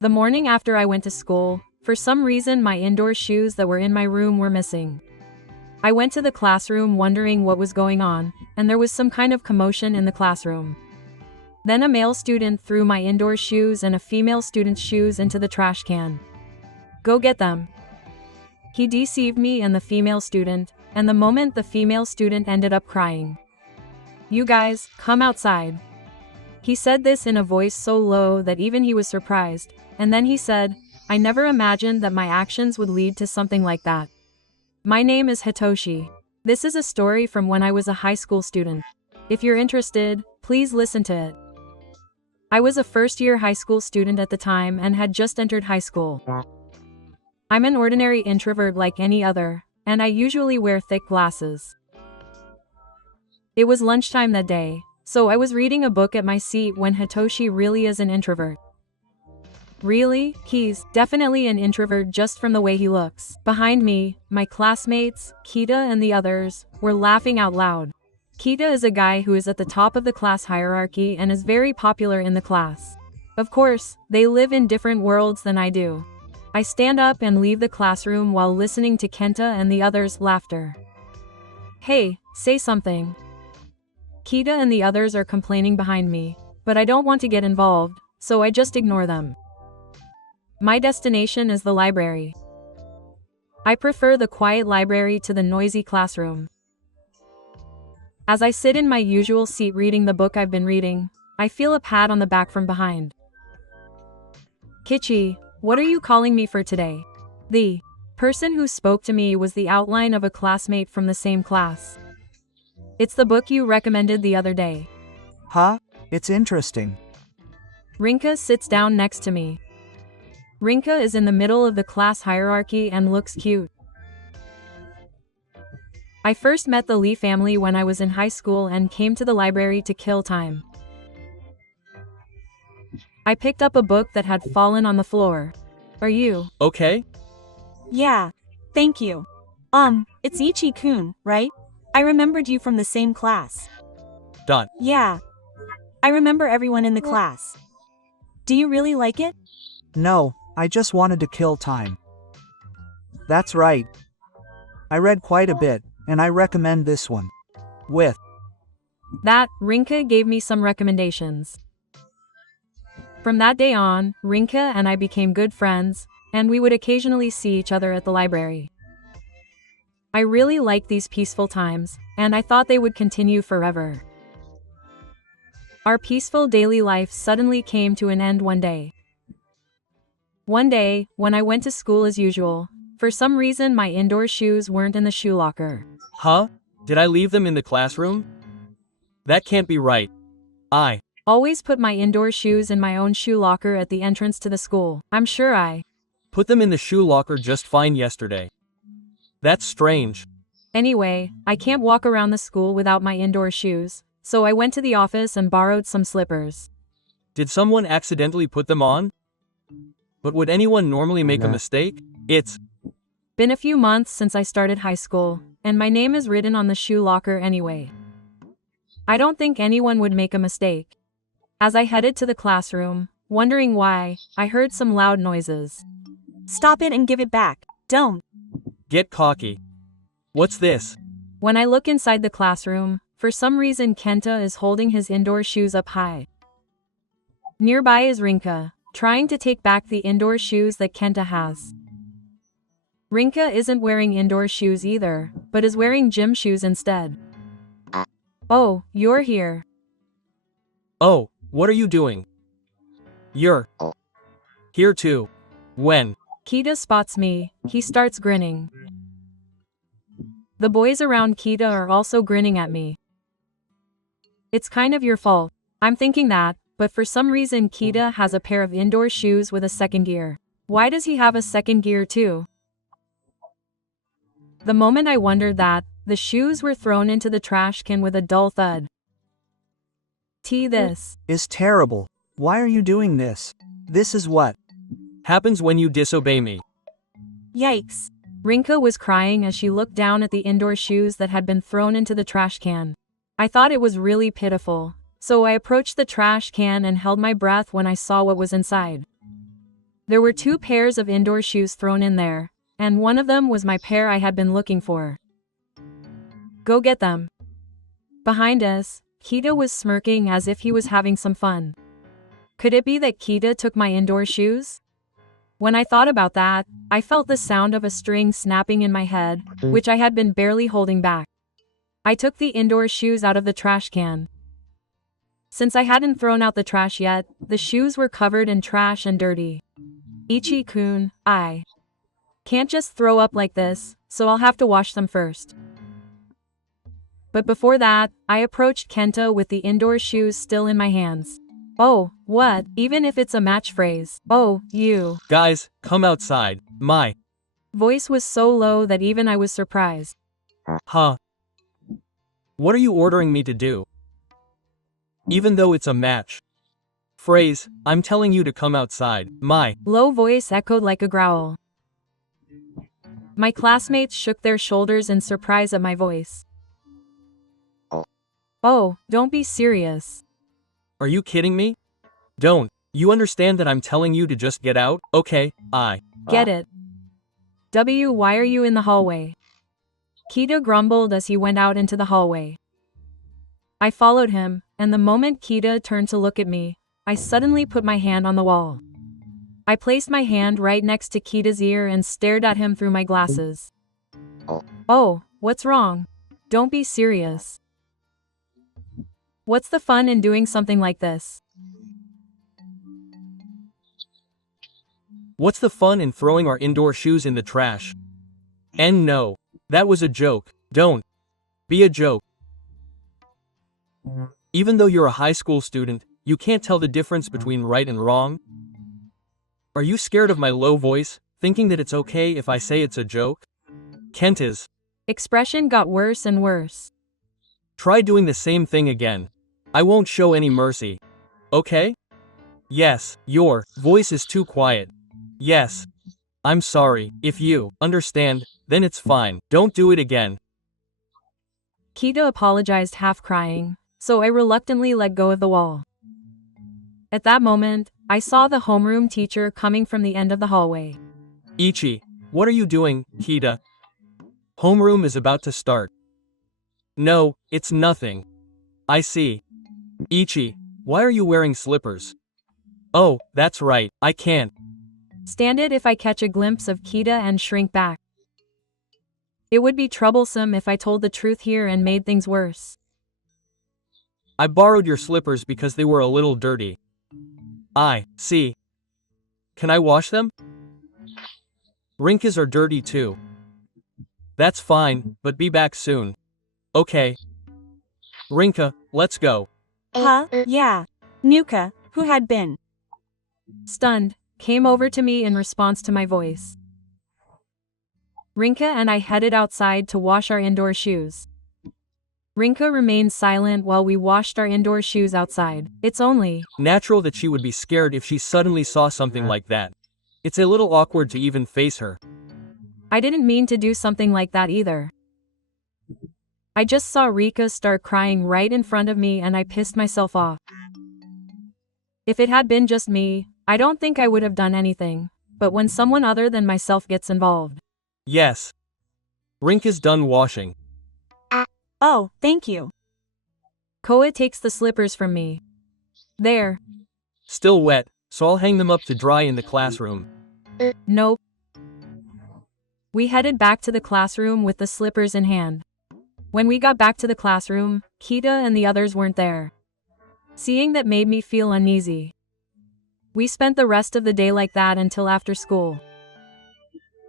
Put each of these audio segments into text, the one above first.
The morning after I went to school, for some reason my indoor shoes that were in my room were missing. I went to the classroom wondering what was going on, and there was some kind of commotion in the classroom. Then a male student threw my indoor shoes and a female student's shoes into the trash can. Go get them. He deceived me and the female student, and the moment the female student ended up crying. You guys, come outside. He said this in a voice so low that even he was surprised, and then he said, I never imagined that my actions would lead to something like that. My name is Hitoshi. This is a story from when I was a high school student. If you're interested, please listen to it. I was a first-year high school student at the time and had just entered high school. I'm an ordinary introvert like any other, and I usually wear thick glasses. It was lunchtime that day, so I was reading a book at my seat when Hitoshi really is an introvert. Really? He's definitely an introvert just from the way he looks. Behind me, my classmates, Kita and the others, were laughing out loud. Kita is a guy who is at the top of the class hierarchy and is very popular in the class. Of course, they live in different worlds than I do. I stand up and leave the classroom while listening to Kenta and the others' laughter. Hey, say something. Kita and the others are complaining behind me, but I don't want to get involved, so I just ignore them. My destination is the library. I prefer the quiet library to the noisy classroom. As I sit in my usual seat reading the book I've been reading, I feel a pat on the back from behind. Kichi, what are you calling me for today? The person who spoke to me was the outline of a classmate from the same class. It's the book you recommended the other day. Huh? It's interesting. Rinka sits down next to me. Rinka is in the middle of the class hierarchy and looks cute. I first met the Lee family when I was in high school and came to the library to kill time. I picked up a book that had fallen on the floor. Are you okay? Yeah, thank you. It's Ichi-kun, right? I remembered you from the same class. Yeah. I remember everyone in the class. Do you really like it? No, I just wanted to kill time. That's right. I read quite a bit, and I recommend this one. With that, Rinka gave me some recommendations. From that day on, Rinka and I became good friends, and we would occasionally see each other at the library. I really liked these peaceful times, and I thought they would continue forever. Our peaceful daily life suddenly came to an end one day. One day, when I went to school as usual, for some reason my indoor shoes weren't in the shoe locker. Huh? Did I leave them in the classroom? That can't be right. I always put my indoor shoes in my own shoe locker at the entrance to the school. I'm sure I put them in the shoe locker just fine yesterday. That's strange. Anyway, I can't walk around the school without my indoor shoes, so I went to the office and borrowed some slippers. Did someone accidentally put them on? But would anyone normally make a mistake? It's been a few months since I started high school, and my name is written on the shoe locker anyway. I don't think anyone would make a mistake. As I headed to the classroom, wondering why, I heard some loud noises. Stop it and give it back. Don't get cocky. What's this? When I look inside the classroom, for some reason Kenta is holding his indoor shoes up high. Nearby is Rinka, trying to take back the indoor shoes that Kenta has. Rinka isn't wearing indoor shoes either, but is wearing gym shoes instead. Oh, you're here. Oh, what are you doing? You're here too. When Kita spots me, he starts grinning. The boys around Kita are also grinning at me. It's kind of your fault. I'm thinking that, but for some reason Kita has a pair of indoor shoes with a second gear. Why does he have a second gear too? The moment I wondered that, the shoes were thrown into the trash can with a dull thud. This is terrible. Why are you doing this? This is what happens when you disobey me. Yikes. Rinka was crying as she looked down at the indoor shoes that had been thrown into the trash can. I thought it was really pitiful, so I approached the trash can and held my breath when I saw what was inside. There were 2 pairs of indoor shoes thrown in there, and one of them was my pair I had been looking for. Go get them. Behind us, Kita was smirking as if he was having some fun. Could it be that Kita took my indoor shoes? When I thought about that, I felt the sound of a string snapping in my head, which I had been barely holding back. I took the indoor shoes out of the trash can. Since I hadn't thrown out the trash yet, the shoes were covered in trash and dirty. Ichi-kun, I can't just throw up like this, so I'll have to wash them first. But before that, I approached Kenta with the indoor shoes still in my hands. Oh, what, even if it's a match phrase. Oh, you. Guys, come outside. My voice was so low that even I was surprised. Huh? What are you ordering me to do? Even though it's a match phrase, I'm telling you to come outside. My low voice echoed like a growl. My classmates shook their shoulders in surprise at my voice. Oh, don't be serious. Are you kidding me? Don't. You understand that I'm telling you to just get out? Okay, I get it. Why are you in the hallway? Kita grumbled as he went out into the hallway. I followed him, and the moment Kita turned to look at me, I suddenly put my hand on the wall. I placed my hand right next to Kita's ear and stared at him through my glasses. Oh, what's wrong? Don't be serious. What's the fun in doing something like this? What's the fun in throwing our indoor shoes in the trash? And no, that was a joke. Don't be a joke. Even though you're a high school student, you can't tell the difference between right and wrong? Are you scared of my low voice, thinking that it's okay if I say it's a joke? Kenta's expression got worse and worse. Try doing the same thing again. I won't show any mercy. Okay? Yes, your voice is too quiet. Yes. I'm sorry. If you understand, then it's fine. Don't do it again. Kita apologized half crying, so I reluctantly let go of the wall. At that moment, I saw the homeroom teacher coming from the end of the hallway. Ichi, what are you doing, Kita? Homeroom is about to start. No, it's nothing. I see. Ichi, why are you wearing slippers? Oh, that's right, I can't stand it if I catch a glimpse of Kita and shrink back. It would be troublesome if I told the truth here and made things worse. I borrowed your slippers because they were a little dirty. I see. Can I wash them? Rinkas are dirty too. That's fine, but be back soon. Okay. Rinka, let's go. Yeah. Nuka, who had been stunned, came over to me in response to my voice. Rinka and I headed outside to wash our indoor shoes. Rinka remained silent while we washed our indoor shoes outside. It's only natural that she would be scared if she suddenly saw something like that. It's a little awkward to even face her. I didn't mean to do something like that either. I just saw Rika start crying right in front of me and I pissed myself off. If it had been just me, I don't think I would have done anything, but when someone other than myself gets involved. Yes. Rinka's done washing. Oh, thank you. Koa takes the slippers from me. There. Still wet, so I'll hang them up to dry in the classroom. Nope. We headed back to the classroom with the slippers in hand. When we got back to the classroom, Kita and the others weren't there. Seeing that made me feel uneasy. We spent the rest of the day like that until after school.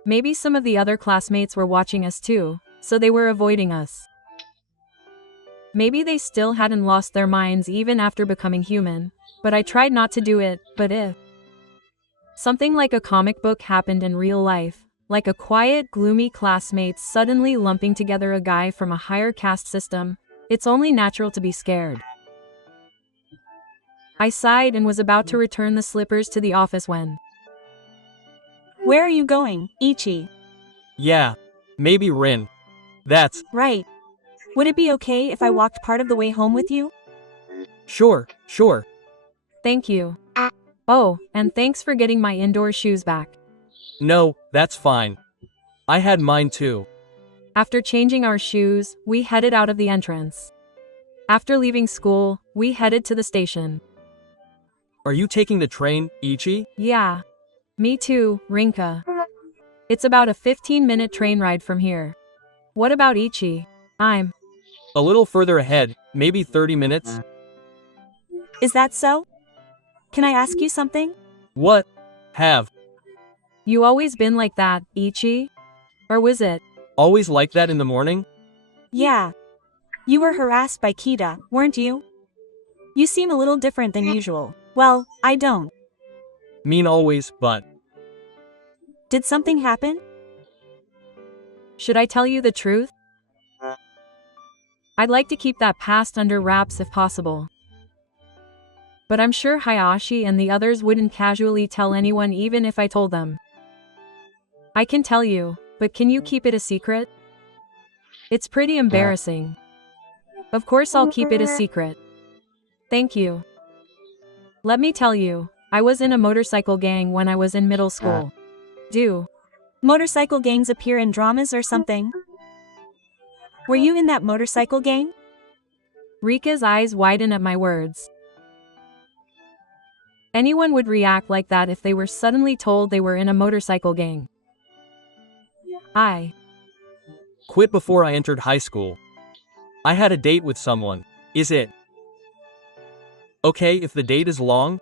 Maybe some of the other classmates were watching us too, so they were avoiding us. Maybe they still hadn't lost their minds even after becoming human, but I tried not to do it. But if something like a comic book happened in real life, like a quiet, gloomy classmate suddenly lumping together a guy from a higher caste system, it's only natural to be scared. I sighed and was about to return the slippers to the office when... Where are you going, Ichi? Yeah, maybe Rin. That's... right. Would it be okay if I walked part of the way home with you? Sure. Thank you. Oh, and thanks for getting my indoor shoes back. No, that's fine. I had mine too. After changing our shoes, we headed out of the entrance. After leaving school, we headed to the station. Are you taking the train, Ichi? Yeah. Me too, Rinka. It's about a 15-minute train ride from here. What about Ichi? I'm A little further ahead, maybe 30 minutes. Is that so? Can I ask you something? What? Have. You always been like that, Ichi? Or was it? Always like that in the morning? Yeah. You were harassed by Kita, weren't you? You seem a little different than usual. Well, I don't. Mean always, but. Did something happen? Should I tell you the truth? I'd like to keep that past under wraps if possible. But I'm sure Hayashi and the others wouldn't casually tell anyone even if I told them. I can tell you, but can you keep it a secret? It's pretty embarrassing. Of course I'll keep it a secret. Thank you. Let me tell you, I was in a motorcycle gang when I was in middle school. Do Motorcycle gangs appear in dramas or something? Were you in that motorcycle gang? Rika's eyes widen at my words. Anyone would react like that if they were suddenly told they were in a motorcycle gang. I Quit before I entered high school. I had a date with someone. Is it okay if the date is long?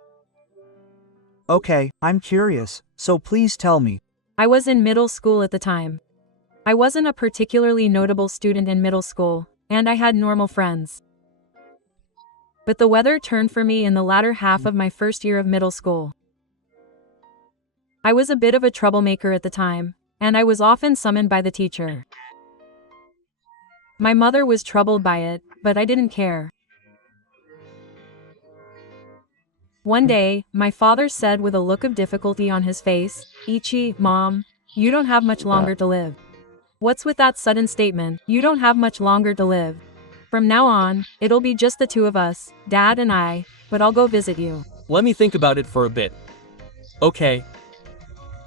Okay, I'm curious, so please tell me. I was in middle school at the time. I wasn't a particularly notable student in middle school, and I had normal friends. But the weather turned for me in the latter half of my first year of middle school. I was a bit of a troublemaker at the time, and I was often summoned by the teacher. My mother was troubled by it, but I didn't care. One day, my father said with a look of difficulty on his face, "Ichi, Mom, you don't have much longer to live." What's with that sudden statement, "You don't have much longer to live"? From now on, it'll be just the two of us, Dad and I, but I'll go visit you. Let me think about it for a bit. Okay.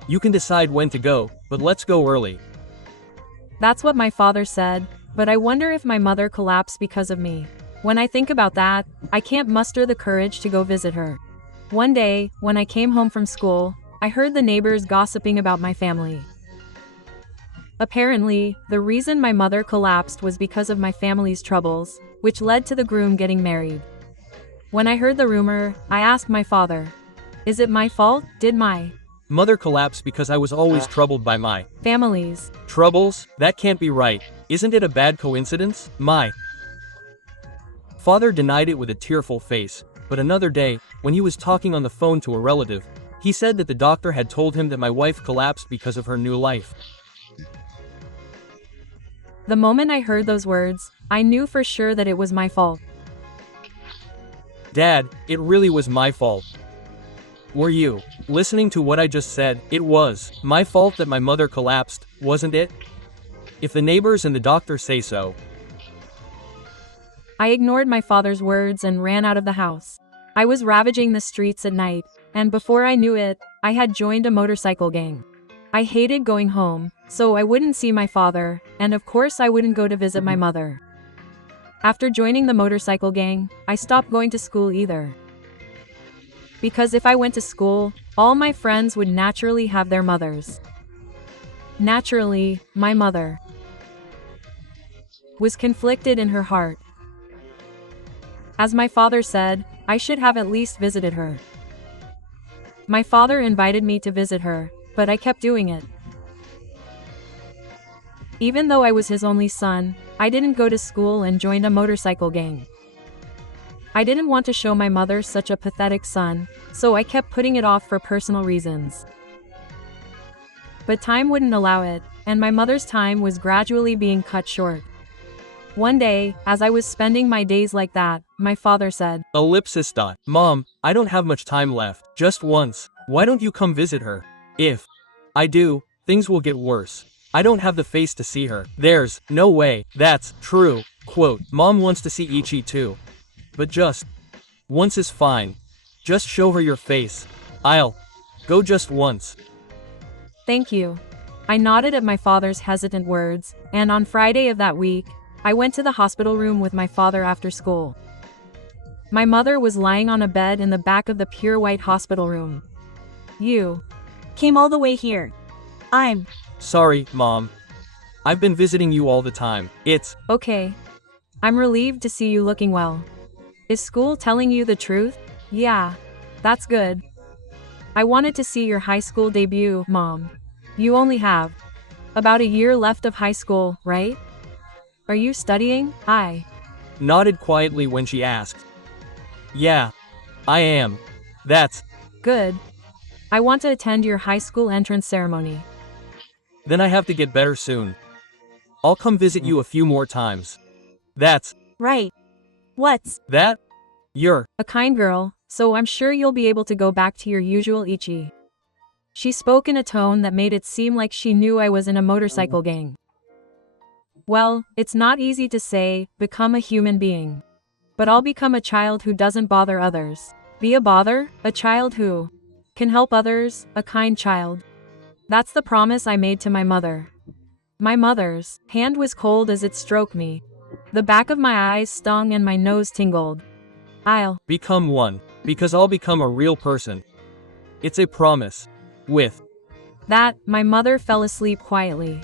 You can decide when to go, but let's go early. That's what my father said, but I wonder if my mother collapsed because of me. When I think about that, I can't muster the courage to go visit her. One day, when I came home from school, I heard the neighbors gossiping about my family. Apparently, the reason my mother collapsed was because of my family's troubles, which led to the groom getting married. When I heard the rumor, I asked my father, "Is it my fault? Did my Mother collapsed because I was always troubled by my family's troubles? That can't be right. Isn't it a bad coincidence? My father denied it with a tearful face, but another day, when he was talking on the phone to a relative, he said that the doctor had told him that my wife collapsed because of her new life. The moment I heard those words, I knew for sure that it was my fault. Dad, it really was my fault. Were you listening to what I just said? It was my fault that my mother collapsed, wasn't it? If the neighbors and the doctor say so. I ignored my father's words and ran out of the house. I was ravaging the streets at night, and before I knew it, I had joined a motorcycle gang. I hated going home, so I wouldn't see my father, and of course I wouldn't go to visit my mother. After joining the motorcycle gang, I stopped going to school either. Because if I went to school, all my friends would naturally have their mothers. Naturally, my mother was conflicted in her heart. As my father said, I should have at least visited her. My father invited me to visit her, but I kept doing it. Even though I was his only son, I didn't go to school and joined a motorcycle gang. I didn't want to show my mother such a pathetic son, so I kept putting it off for personal reasons. But time wouldn't allow it, and my mother's time was gradually being cut short. One day, as I was spending my days like that, my father said, Ellipsis. Mom, I don't have much time left, just once. Why don't you come visit her? If I do, things will get worse. I don't have the face to see her. There's no way that's true. Quote, Mom wants to see Ichi too. But just once is fine. Just show her your face. I'll go just once. Thank you. I nodded at my father's hesitant words, and on Friday of that week, I went to the hospital room with my father after school. My mother was lying on a bed in the back of the pure white hospital room. You Came all the way here. I'm Sorry, Mom. I've been visiting you all the time. It's okay. I'm relieved to see you looking well. Is school telling you the truth? Yeah. That's good. I wanted to see your high school debut, Mom. You only have about a year left of high school, right? Are you studying? I nodded quietly when she asked. Yeah, I am. That's good. I want to attend your high school entrance ceremony. Then I have to get better soon. I'll come visit you a few more times. That's right. What's that? You're a kind girl, so I'm sure you'll be able to go back to your usual Ichi. She spoke in a tone that made it seem like she knew I was in a motorcycle gang. Well, it's not easy to say, become a human being. But I'll become a child who doesn't bother others. Be a bother, a child who can help others, a kind child. That's the promise I made to my mother. My mother's hand was cold as it stroked me. The back of my eyes stung and my nose tingled. I'll become one, because I'll become a real person. It's a promise. With that, my mother fell asleep quietly.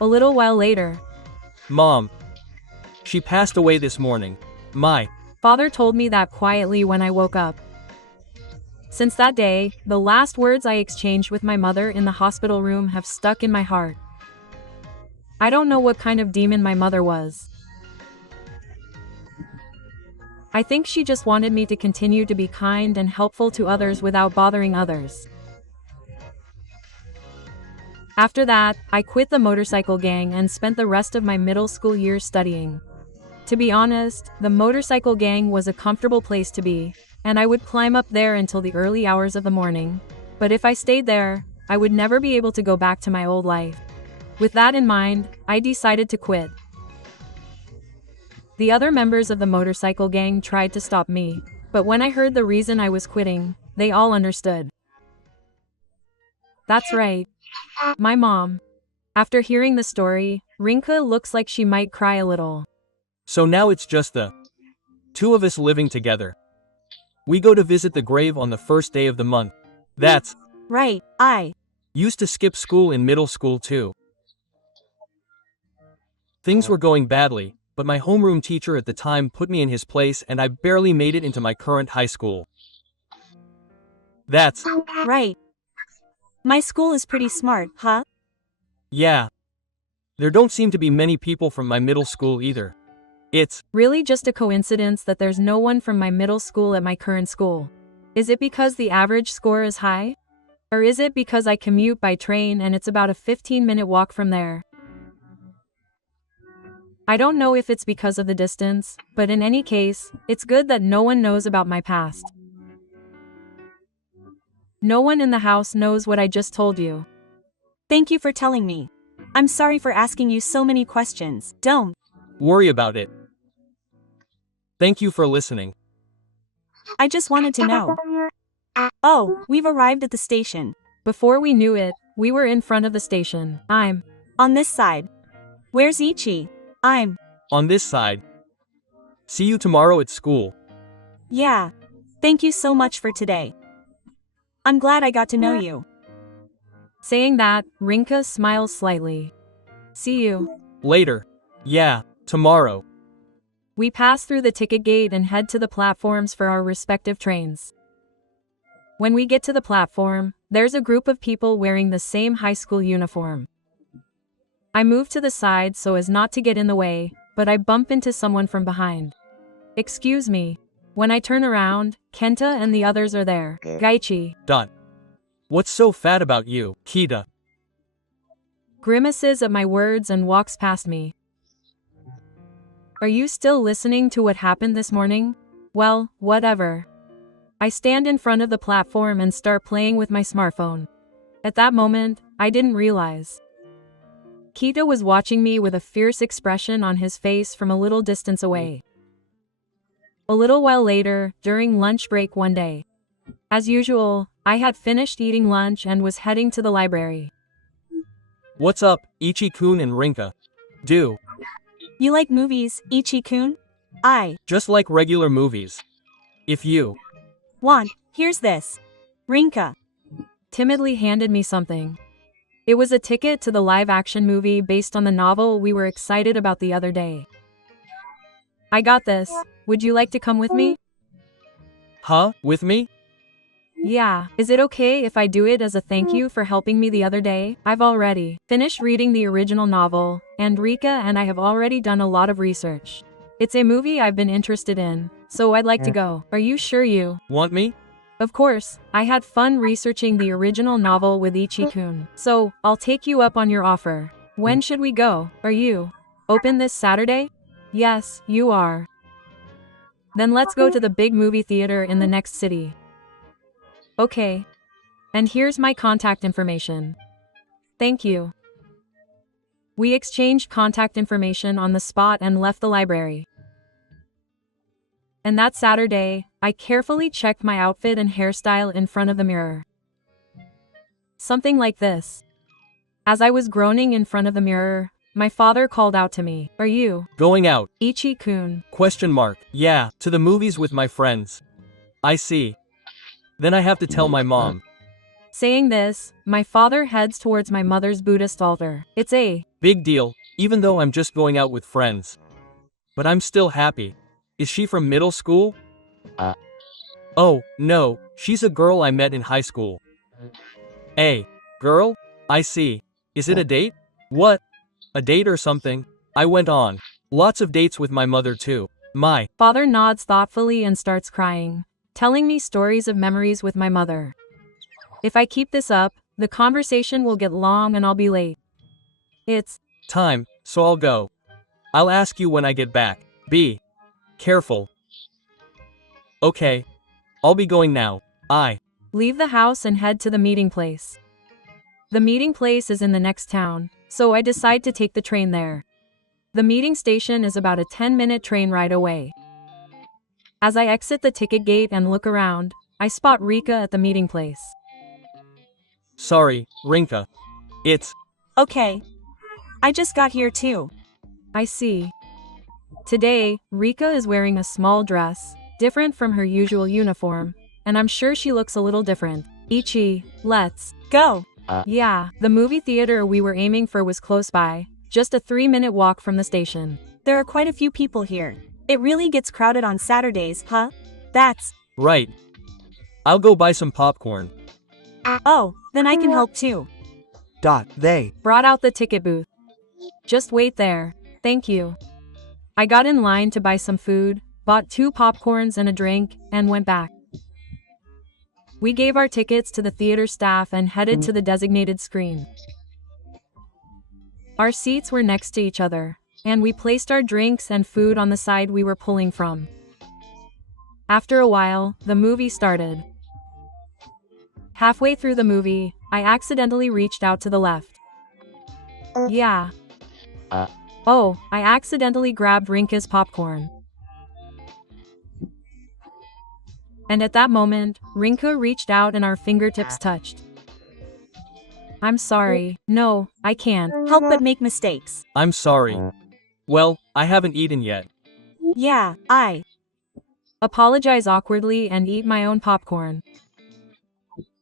A little while later, Mom. She passed away this morning. My father told me that quietly when I woke up. Since that day, the last words I exchanged with my mother in the hospital room have stuck in my heart. I don't know what kind of demon my mother was. I think she just wanted me to continue to be kind and helpful to others without bothering others. After that, I quit the motorcycle gang and spent the rest of my middle school years studying. To be honest, the motorcycle gang was a comfortable place to be, and I would climb up there until the early hours of the morning. But if I stayed there, I would never be able to go back to my old life. With that in mind, I decided to quit. The other members of the motorcycle gang tried to stop me, but when I heard the reason I was quitting, they all understood. That's right. My mom. After hearing the story, Rinka looks like she might cry a little. So now it's just the two of us living together. We go to visit the grave on the first day of the month. That's right. I used to skip school in middle school too. Things were going badly, but my homeroom teacher at the time put me in his place and I barely made it into my current high school. That's right. My school is pretty smart, huh? Yeah. There don't seem to be many people from my middle school either. It's really just a coincidence that there's no one from my middle school at my current school. Is it because the average score is high? Or is it because I commute by train and it's about a 15-minute walk from there? I don't know if it's because of the distance, but in any case, it's good that no one knows about my past. No one in the house knows what I just told you. Thank you for telling me. I'm sorry for asking you so many questions. Don't worry about it. Thank you for listening. I just wanted to know. Oh, we've arrived at the station. Before we knew it, we were in front of the station. I'm on this side. Where's Ichi? I'm on this side. See you tomorrow at school. Yeah. Thank you so much for today. I'm glad I got to know you. Saying that, Rinka smiles slightly. See you later. Yeah, tomorrow. We pass through the ticket gate and head to the platforms for our respective trains. When we get to the platform, there's a group of people wearing the same high school uniform. I move to the side so as not to get in the way, but I bump into someone from behind. Excuse me. When I turn around, Kenta and the others are there. Gaichi. What's so fat about you, Kita? Grimaces at my words and walks past me. Are you still listening to what happened this morning? Well, whatever. I stand in front of the platform and start playing with my smartphone. At that moment, I didn't realize. Kita was watching me with a fierce expression on his face from a little distance away. A little while later, during lunch break one day, As usual, I had finished eating lunch and was heading to the library. What's up, Ichi-kun and Rinka? Do. You like movies, Ichi-kun? Just like regular movies. If you want, here's this. Rinka timidly handed me something. It was a ticket to the live-action movie based on the novel we were excited about the other day. I got this. Would you like to come with me? Huh? With me? Yeah. Is it okay if I do it as a thank you for helping me the other day? I've already finished reading the original novel, and Rika and I have already done a lot of research. It's a movie I've been interested in, so I'd like to go. Are you sure you want me? Of course, I had fun researching the original novel with Ichi-kun, so I'll take you up on your offer. When should we go? Are you open this Saturday? Yes, you are. Then let's go to the big movie theater in the next city. Okay. And here's my contact information. Thank you. We exchanged contact information on the spot and left the library. And that Saturday, I carefully checked my outfit and hairstyle in front of the mirror. Something like this. As I was groaning in front of the mirror, my father called out to me, "Are you going out? Ichi-kun?" Yeah, to the movies with my friends. I see. Then I have to tell my mom. Saying this, my father heads towards my mother's Buddhist altar. It's a big deal, even though I'm just going out with friends. But I'm still happy. Is she from middle school? Oh, no, she's a girl I met in high school. A girl? I see. Is it a date? What? A date or something? I went on lots of dates with my mother too. My father nods thoughtfully and starts crying, telling me stories of memories with my mother. If I keep this up, the conversation will get long and I'll be late. It's time, so I'll go. I'll ask you when I get back. Be careful. Okay. I'll be going now. I leave the house and head to the meeting place. The meeting place is in the next town, so I decide to take the train there. The meeting station is about a 10-minute train ride away. As I exit the ticket gate and look around, I spot Rika at the meeting place. Sorry, Rinka. It's okay. I just got here too. I see. Today, Rika is wearing a small dress, different from her usual uniform, and I'm sure she looks a little different. Ichi, let's go. Yeah, the movie theater we were aiming for was close by, just a 3-minute walk from the station. There are quite a few people here. It really gets crowded on Saturdays, huh? That's right. I'll go buy some popcorn. Oh, then I can help too. They brought out the ticket booth. Just wait there. Thank you. I got in line to buy some food, bought 2 popcorns and a drink, and went back. We gave our tickets to the theater staff and headed to the designated screen. Our seats were next to each other, and we placed our drinks and food on the side we were pulling from. After a while, the movie started. Halfway through the movie, I accidentally reached out to the left. Yeah. Oh, I accidentally grabbed Rinka's popcorn. And at that moment, Rinka reached out and our fingertips touched. I'm sorry. No, I can't help but make mistakes. I'm sorry. Well, I haven't eaten yet. Yeah, I apologize awkwardly and eat my own popcorn.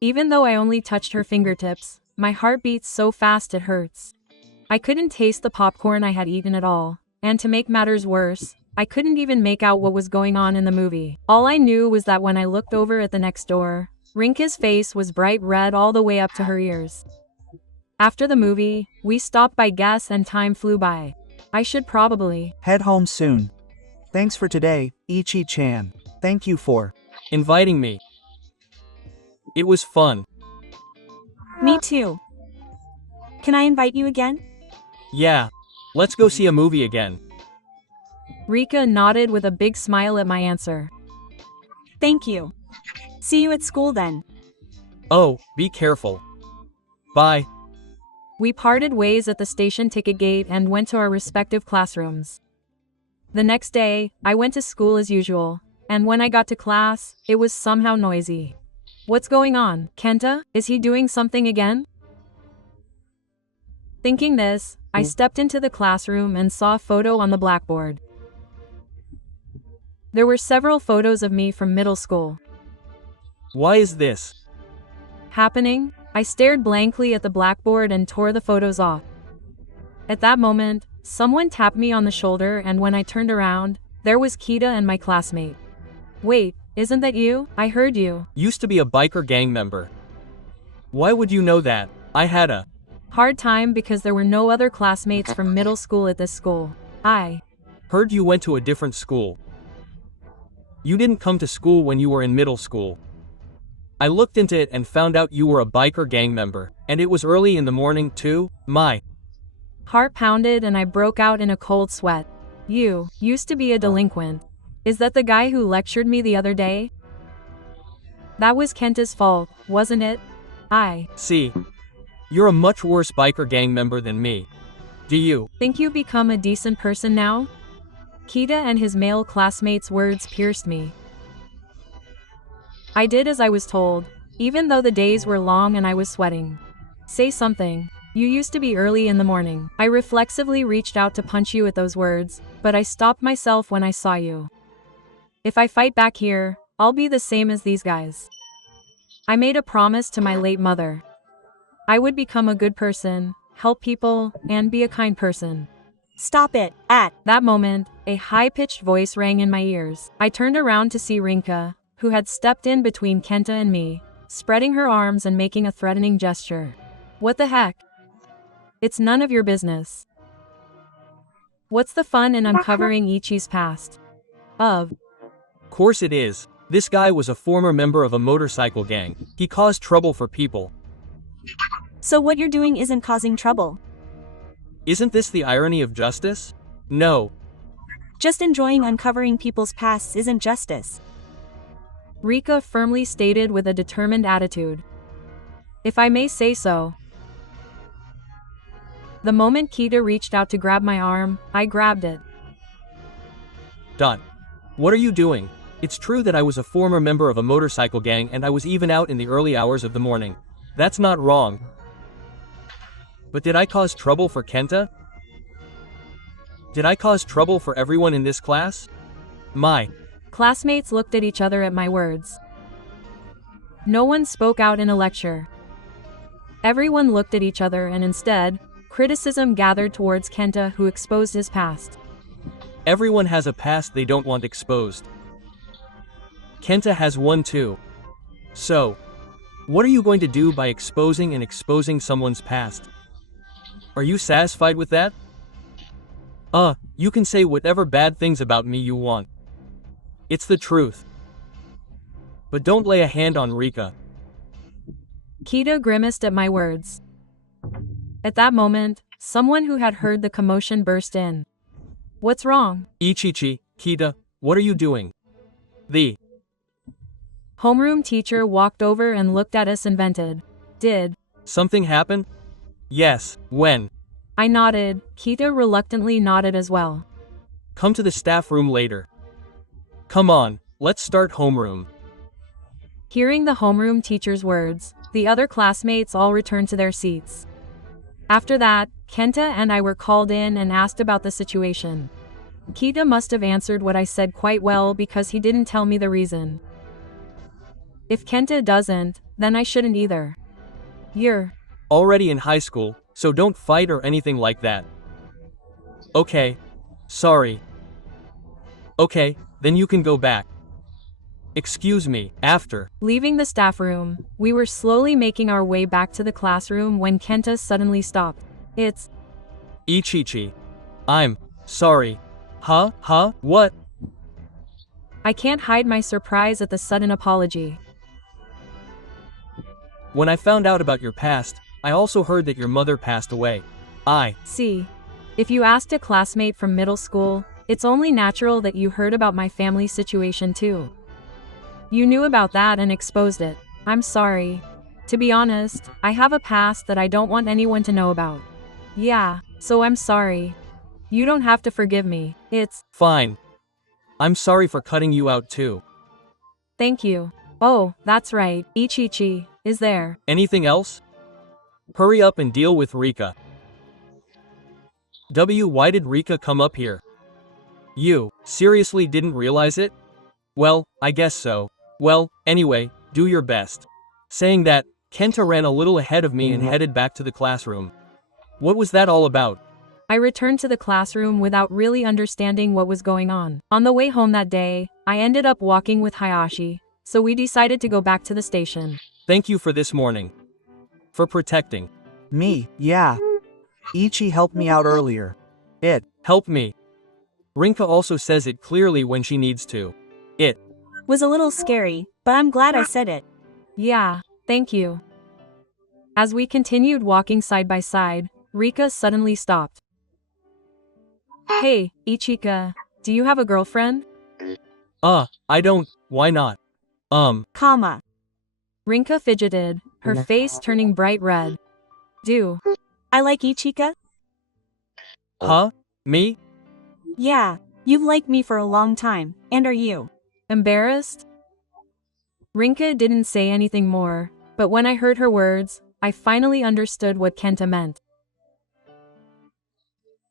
Even though I only touched her fingertips, my heart beats so fast it hurts. I couldn't taste the popcorn I had eaten at all, and to make matters worse, I couldn't even make out what was going on in the movie. All I knew was that when I looked over at the next door, Rinka's face was bright red all the way up to her ears. After the movie, we stopped by Guess and time flew by. I should probably head home soon. Thanks for today, Ichi-chan. Thank you for inviting me. It was fun. Me too. Can I invite you again? Yeah. Let's go see a movie again. Rika nodded with a big smile at my answer. Thank you. See you at school then. Oh, be careful. Bye. We parted ways at the station ticket gate and went to our respective classrooms. The next day, I went to school as usual, and when I got to class, it was somehow noisy. What's going on, Kenta? Is he doing something again? Thinking this, I stepped into the classroom and saw a photo on the blackboard. There were several photos of me from middle school. Why is this happening? I stared blankly at the blackboard and tore the photos off. At that moment, someone tapped me on the shoulder, and when I turned around, there was Kita and my classmate. Wait, isn't that you? I heard you used to be a biker gang member. Why would you know that? I had a hard time because there were no other classmates from middle school at this school. I heard you went to a different school. You didn't come to school when you were in middle school. I looked into it and found out you were a biker gang member, and it was early in the morning too. My heart pounded and I broke out in a cold sweat. You used to be a delinquent. Is that the guy who lectured me the other day? That was Kenta's fault, wasn't it? I see. You're a much worse biker gang member than me. Do you think you've become a decent person now? Kita and his male classmates' words pierced me. I did as I was told, even though the days were long and I was sweating. Say something. You used to be early in the morning. I reflexively reached out to punch you at those words, but I stopped myself when I saw you. If I fight back here, I'll be the same as these guys. I made a promise to my late mother. I would become a good person, help people, and be a kind person. Stop it. At that moment, a high-pitched voice rang in my ears. I turned around to see Rinka, who had stepped in between Kenta and me, spreading her arms and making a threatening gesture. What the heck? It's none of your business. What's the fun in uncovering Ichi's past? Of course it is. This guy was a former member of a motorcycle gang. He caused trouble for people. So what you're doing isn't causing trouble. Isn't this the irony of justice? No. Just enjoying uncovering people's pasts isn't justice. Rika firmly stated with a determined attitude. If I may say so. The moment Kita reached out to grab my arm, I grabbed it. What are you doing? It's true that I was a former member of a motorcycle gang and I was even out in the early hours of the morning. That's not wrong. But did I cause trouble for Kenta? Did I cause trouble for everyone in this class? My classmates looked at each other at my words. No one spoke out in a lecture. Everyone looked at each other and instead, criticism gathered towards Kenta, who exposed his past. Everyone has a past they don't want exposed. Kenta has one too. So, what are you going to do by exposing someone's past? Are you satisfied with that? You can say whatever bad things about me you want. It's the truth. But don't lay a hand on Rika. Kita grimaced at my words. At that moment, someone who had heard the commotion burst in. What's wrong? Ichichi, Kita, what are you doing? The homeroom teacher walked over and looked at us and vented. Did something happen? Yes, when? I nodded. Kita reluctantly nodded as well. Come to the staff room later. Come on, let's start homeroom. Hearing the homeroom teacher's words, the other classmates all returned to their seats. After that, Kenta and I were called in and asked about the situation. Kita must have answered what I said quite well because he didn't tell me the reason. If Kenta doesn't, then I shouldn't either. You're already in high school, so don't fight or anything like that. Okay. Sorry. Okay, then you can go back. Excuse me. After leaving the staff room, we were slowly making our way back to the classroom when Kenta suddenly stopped. It's Ichichi. I'm sorry. What? I can't hide my surprise at the sudden apology. When I found out about your past, I also heard that your mother passed away. I see. If you asked a classmate from middle school, it's only natural that you heard about my family situation too. You knew about that and exposed it. I'm sorry. To be honest, I have a past that I don't want anyone to know about. Yeah, so I'm sorry. You don't have to forgive me. It's fine. I'm sorry for cutting you out too. Thank you. Oh, that's right, Ichi is there. Anything else? Hurry up and deal with Rika. Why did Rika come up here? You seriously didn't realize it? Well, I guess so. Well, anyway, do your best. Saying that, Kenta ran a little ahead of me and headed back to the classroom. What was that all about? I returned to the classroom without really understanding what was going on. On the way home that day, I ended up walking with Hayashi, so we decided to go back to the station. Thank you for this morning. For protecting. Me, yeah. Ichi helped me out earlier. It Help me. Rinka also says it clearly when she needs to. It Was a little scary, but I'm glad I said it. Yeah, thank you. As we continued walking side by side, Rika suddenly stopped. Hey, Ichika, do you have a girlfriend? I don't, why not? Comma. Rinka fidgeted, her face turning bright red. Do. I like Ichika? Huh? Me? Yeah, you've liked me for a long time, and are you? Embarrassed? Rinka didn't say anything more, but when I heard her words, I finally understood what Kenta meant.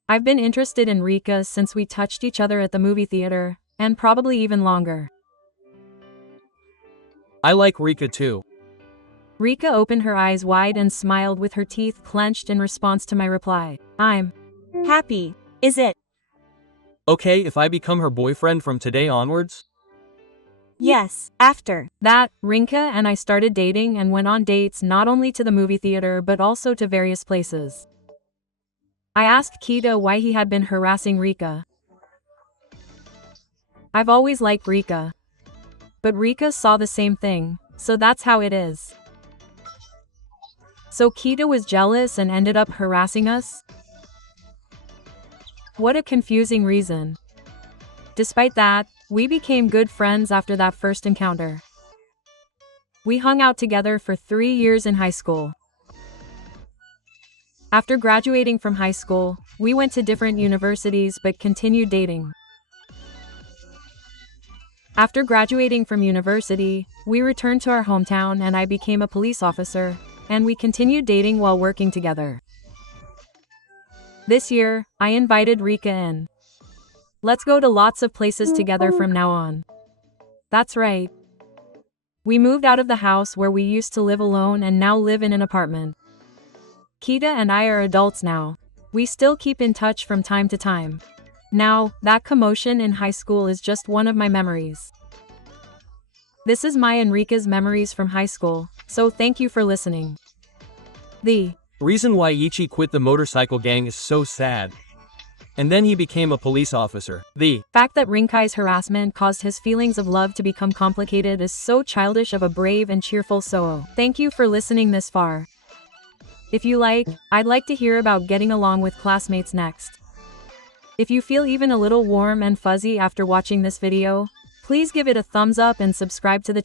I've been interested in Rika since we touched each other at the movie theater, and probably even longer. I like Rika too. Rika opened her eyes wide and smiled with her teeth clenched in response to my reply. I'm Happy, is it? Okay if I become her boyfriend from today onwards? Yes, after. that. Rinka and I started dating and went on dates not only to the movie theater but also to various places. I asked Kita why he had been harassing Rika. I've always liked Rika. But Rika saw the same thing, so that's how it is. So Kita was jealous and ended up harassing us? What a confusing reason. Despite that, we became good friends after that first encounter. We hung out together for 3 years in high school. After graduating from high school, we went to different universities but continued dating. After graduating from university, we returned to our hometown and I became a police officer, and we continued dating while working together. This year, I invited Rika in. Let's go to lots of places together from now on. That's right. We moved out of the house where we used to live alone and now live in an apartment. Kita and I are adults now. We still keep in touch from time to time. Now, that commotion in high school is just one of my memories. This is my and Rika's memories from high school, so thank you for listening. The Reason why Ichi quit the motorcycle gang is so sad. And then he became a police officer. The fact that Rinkai's harassment caused his feelings of love to become complicated is so childish of a brave and cheerful Soo. Thank you for listening this far. If you like, I'd like to hear about getting along with classmates next. If you feel even a little warm and fuzzy after watching this video, please give it a thumbs up and subscribe to the